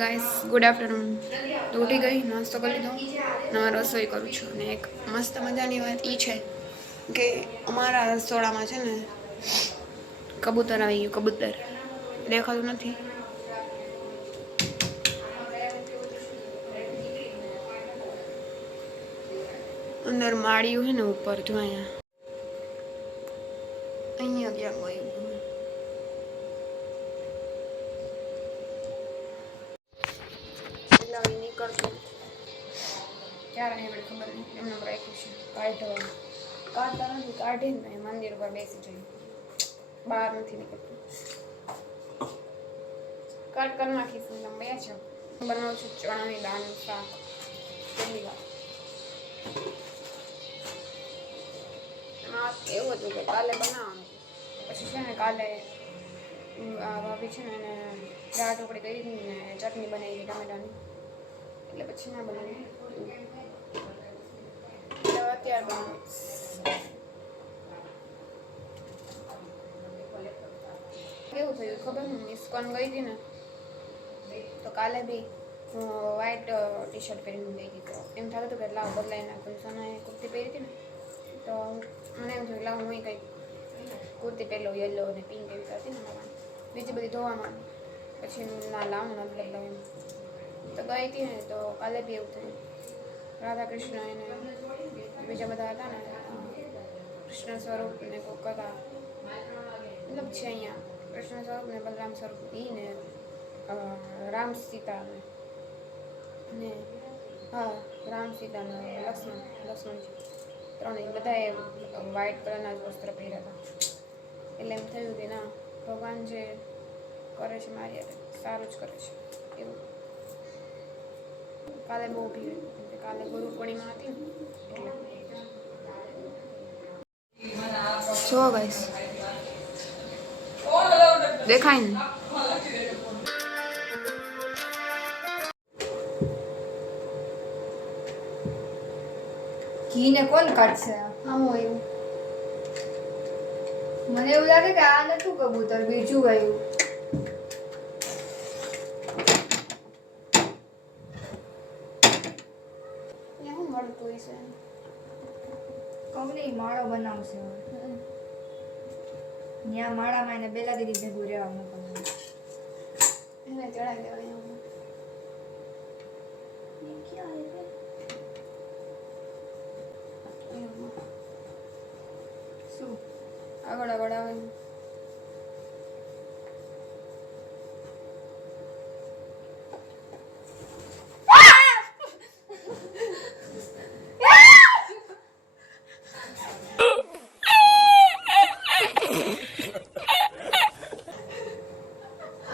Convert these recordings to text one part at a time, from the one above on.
Guys good afternoon તો ઉઠી ગઈ, નાસ્તો કરી લીધો. નવા રસોઈ કરું છું અને એક મસ્ત મજાની વાત એ છે કે અમારા રસોડામાં છે ને કબૂતર આવી ગયું, કબૂતર. દેખાતું નથી. અંદર માળિયું છે ને ઉપર, જો અહીંયા. છે કાઢતા નથી, કાઢીને મંદિર ઉપર બેસી જાય બહાર નથી નીકળતું. કટ કરી નાખીશ તમે બે છો બનાવું છું ચણાની દાળનું શાક. પહેલી વાર. એવું હતું કે કાલે બનાવવાનું. પછી છે ને કાલે ભાભી છે ને એને દાળ ઢોકળી કરી ને ચટણી બનાવી ટમેટાની. એટલે પછી ના બનાવી. અત્યારે કેવું થયું ખબર હું મિસ્કોન ગઈ હતી ને તો કાલે બી હું વ્હાઈટ ટી શર્ટ પહેરીને ગઈ હતી તો એમ થતું હતું કે લાવ બદલાઈ નાખું સોનાએ કુર્તી પહેરી હતી ને તો મને એમ થયું લાવ હું કંઈક કુર્તી પહેલો યલો અને પિંક એવી કરતી ને બીજી બધી ધોવામાં પછી ના લાવું ના બદલાવ તો ગઈ હતી ને તો કાલે બી એવું થયું. રાધા કૃષ્ણ એને બીજા બધા હતા ને, કૃષ્ણ સ્વરૂપ ને કોક હતા. મતલબ છે અહીંયા, કૃષ્ણ સ્વરૂપ ને બલરામ સ્વરૂપ એ ને રામ સીતા ને હા, રામ સીતા ને, લક્ષ્મણ, લક્ષ્મણજી. ત્રણેય બધાએ વ્હાઈટ કલરના જ વસ્ત્ર પહેર્યા હતા. એટલે એમ થયું કે ના, ભગવાન જે કરે છે મારી સારું જ કરે છે. એવું. કાલે બહુ ભીડ કાલે ગુરુ પૂર્ણિમા હતી એટલે જો ગાઈસ દેખાય ને ઘીને કોણ કાઢશે? આમ એવું. મને એવું લાગે કે આ નતું કબૂતર, બીજું ગયું ત્યાં માળામાં એને બેલા દીદી ભેગું રહેવા મોકલવાનું એને ચડાવી દેવાય. શું? આગળ આગળ આવે ને.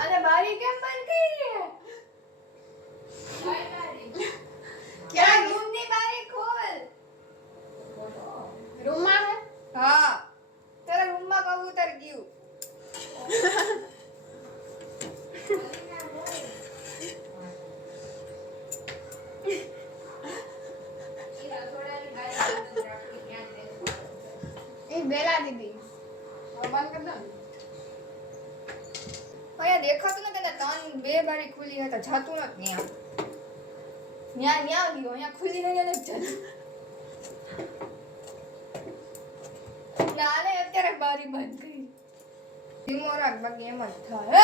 અરે બારી કેમ બંધ કરી ક્યાં રૂમની બારી ખોલ રૂમમાં હે હા તારા રૂમમાં કબૂતર ગયું એ બેલા દીદી હવે બંધ કરી દો ને. અહીંયા દેખાતું નથી ને ત્રણ બે બારી ખુલી હતા જાતું નથી ત્યાં. ત્યાં ત્યાં ગયો અહીંયા ખુલી નહીં અને જતું. નાને અત્યારે બારી બંધ કરી. ધીમો રાખ બાકી એમ જ થાય.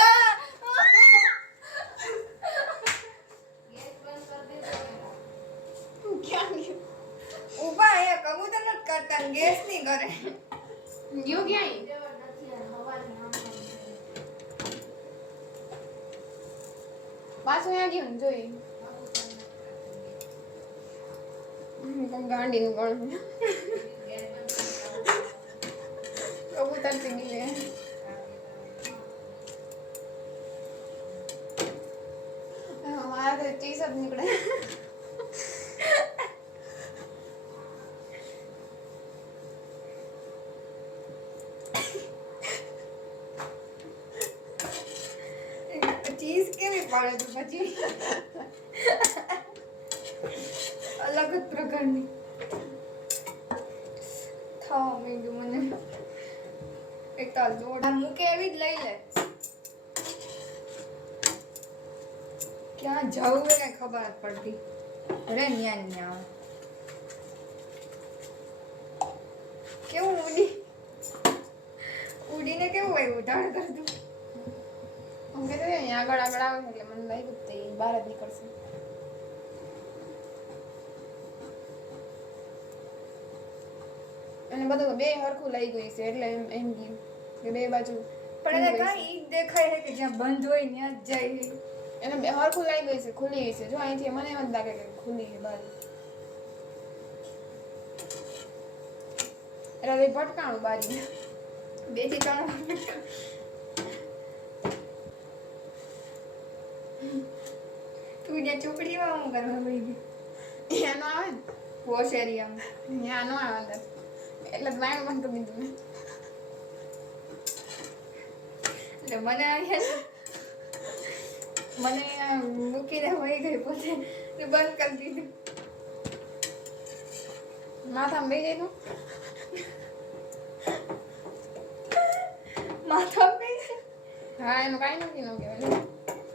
ઊભા અહીંયા કબૂતર નથી કરતા ગેસ નહીં કરે. ગયું ક્યાંય? પાછું અહીંયા ગયું ને જોઈ. ગાંડી ગાંડીનું પણ. કબૂતરથી ગયું મારા તો ચીસ જ નીકળે. ચીઝ કેવી પાડે તો પછી? અલગ જ પ્રકારની. થવા માંડ્યું મને. એક તો આ મૂકે એવી જ લઈ લે. ક્યાં જવું એ કઈ ખબર જ પડતી. અરે ન્યા ન્યા. કેવું ઉડી? ઉડીને કેવું આવ્યું? ધાડ કરતું બહાર અને બધું બે હરખું લઈ ગયું છે એટલે એમ એમ ગયું કે બે બાજુ પણ એને કાંઈ દેખાય છે કે જ્યાં બંધ હોય ત્યાં જ જાય એને બે હરખું લઈ ગયું છે ખુલી ગઈ છે જો અહીંથી મને એમ જ લાગે કે ખુલી ગઈ બાજુ એટલે ભટકાણું બારી બેથી ત્રણ તું જ્યાં ચોપડીમાં હું કરવા પડી ગઈ એનો આવે વોશ એરિયામાં ત્યાં નો આવે અંદર. એટલે જ વાયણ બંધ કરી દીધું મેં. એટલે મને અહીંયા મને મૂકીને વહી ગઈ પોતે. બંધ કરી દીધું. માથામાં બે તું? માથા બે હા એનું કાંઈ નથી નો કહેવાય.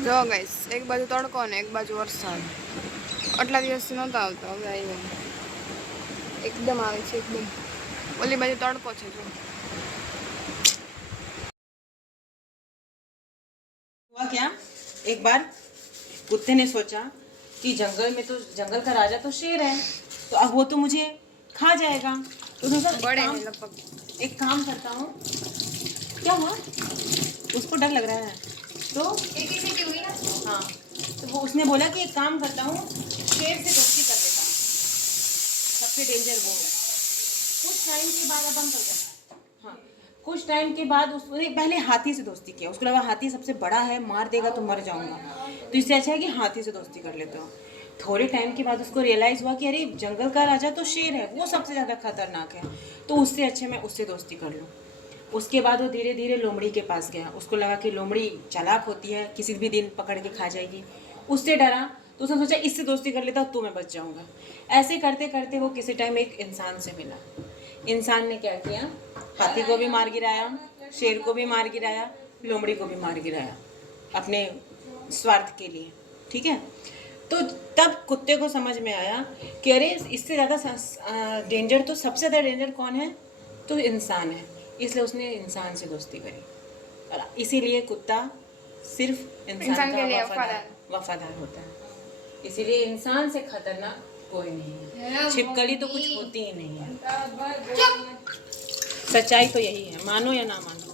જો ગાઈસ એક બાજુ તડકો ને એક બાજુ વરસાદ આટલા દિવસથી નહોતો આવતો હવે આવ્યો એકદમ આવે છે એકદમ ઓલી બાજુ તડકો છે જો हुआ क्या एक बार कुत्ते ने सोचा कि जंगल में तो जंगल का राजा तो शेर है तो अब वो तो मुझे खा जाएगा तो उसने सोचा, बड़े एक हैं काम- लगभग एक काम करता हूँ क्या हुआ उसको डर लग रहा है तो एक ही सीटी हुई ना? हाँ। तो वो उसने बोला कि एक काम करता हूँ, शेर से दोस्ती कर लेता हूँ। सबसे डेंजर वो है। कुछ टाइम के बाद अब हम कर हाँ। कुछ टाइम के बाद उसने पहले हाथी से दोस्ती किया। उसको लगा हाथी सबसे बड़ा है, मार देगा तो मर जाऊँगा। तो इससे अच्छा है कि हाथी से दोस्ती कर लेता हूँ। थोड़े टाइम के बाद उसको रियलाइज़ हुआ कि अरे, जंगल का राजा तो शेर है, वो सबसे ज़्यादा खतरनाक है। तो उससे अच्छे मैं उससे दोस्ती कर लूँ। उसके बाद वो धीरे धीरे लोमड़ी के पास गया। उसको लगा कि लोमड़ी चालाक होती है, किसी भी दिन पकड़ के खा जाएगी। उससे डरा तो उसने सोचा, इससे दोस्ती कर लेता तो मैं बच जाऊँगा। ऐसे करते करते वो किसी टाइम एक इंसान से मिला। इंसान ने क्या किया? हाथी को भी मार गिराया, शेर को भी मार गिराया, लोमड़ी को भी मार गिराया, अपने स्वार्थ के लिए। ठीक है? तो तब कुत्ते को समझ में आया कि अरे, इससे ज़्यादा डेंजर तो सबसे ज़्यादा डेंजर कौन है? तो इंसान है। इसलिए उसने इंसान से दोस्ती करी। और इसीलिए कुत्ता सिर्फ़ इंसान, का लिए वफादार वफादार। होता है। इसीलिए इंसान से खतरनाक कोई नहीं है। छिपकली तो कुछ होती ही नहीं है। सच्चाई तो यही है। मानो या ना मानो।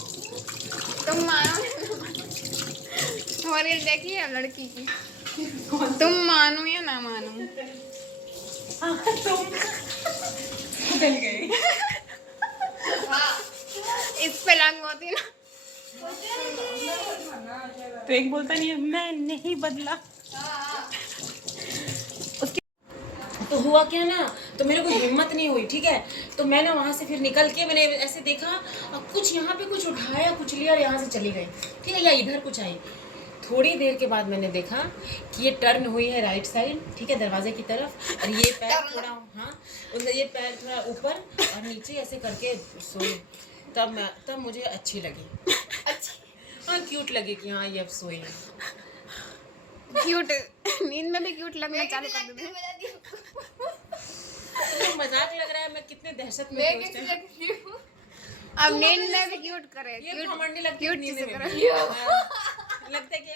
तुम मानो हमारी देखी है लड़की की? तुम मानो या ना मानो? बदल गए इस पे लागू होती ना। तो एक बोलता नहीं है, मैं नहीं बदला। तो हुआ क्या ना? तो मेरे को हिम्मत नहीं हुई, ठीक है? तो मैं ना वहाँ से फिर निकल के मैंने ऐसे देखा, और कुछ यहाँ पे कुछ उठाया, कुछ लिया और यहाँ से चली गई। ठीक है, या इधर कुछ आई। थोड़ी देर के बाद मैंने देखा कि ये टर्न हुई है राइट साइड ठीक है, दरवाजे की तरफ़। और ये पैर थोड़ा हाँ ये पैर थोड़ा ऊपर और नीचे ऐसे करके सोई तब मैं तब मुझे अच्छी लगी। अच्छी? हाँ क्यूट लगी कि हाँ ये अब सोई है क्यूट नींद में भी क्यूट लगना चालू कर तो मज़ाक लग रहा है मैं कितने दहशत में हूँ? अब नींद में भी क्यूट करे ये क्यूट घमंडी लगती क्यूट है नींद में करे। हाँ। लगता है कि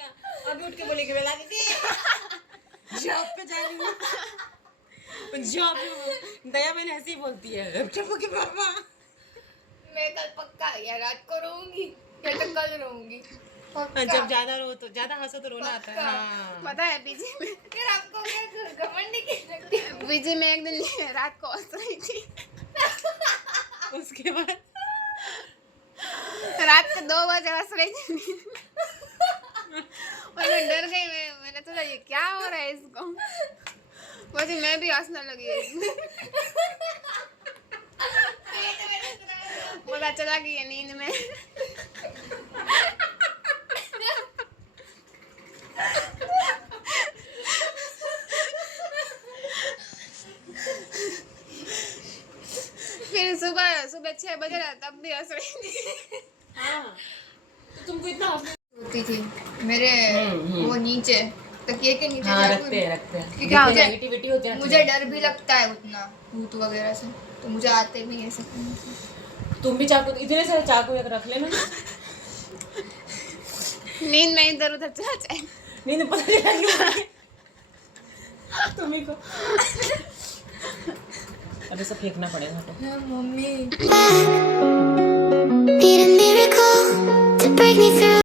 अभी उठ के बोलेगी बेला दीदी जॉब पे जा रही हूँ। जॉब दया मैंने ऐसे ही बोलती है चुप के पापा मैं कल पक्का या रात को रोऊँगी या तो कल रोऊँगी। जब ज़्यादा रो तो ज़्यादा हंसो तो रोना आता है हाँ। पता है पीछे में फिर आपको क्या घमंडी की लगती है? पीछे में एक दिन रात को हंस रही थी। उसके बाद? रात को दो बजे हंस रही थी। और मैं डर गई मैं मैंने सोचा ये क्या हो रहा है इसको? પછી मैं भी हंसने लगी। पता चला कि ये नींद में फिर सुबह सुबह छह बजे ना तब भी हंस रही थी। हाँ तो तुमको इतना होती थी। मेरे हम्म, हम्म। वो नीचे तकिए के नीचे हाँ रखते हैं रखते हैं। क्योंकि मुझे- नेगेटिविटी होती है मुझे डर भी लगता है उतना भूत वगैरह से। तो मुझे आते भी नहीं है सपने से तुम भी चाकू इतने सारे चाकू एक रख लेना नींद में इधर उधर चला जाए नींद पता चला क्यों तुम्ही को अरे सब फेंकना पड़ेगा तो. मम्मी.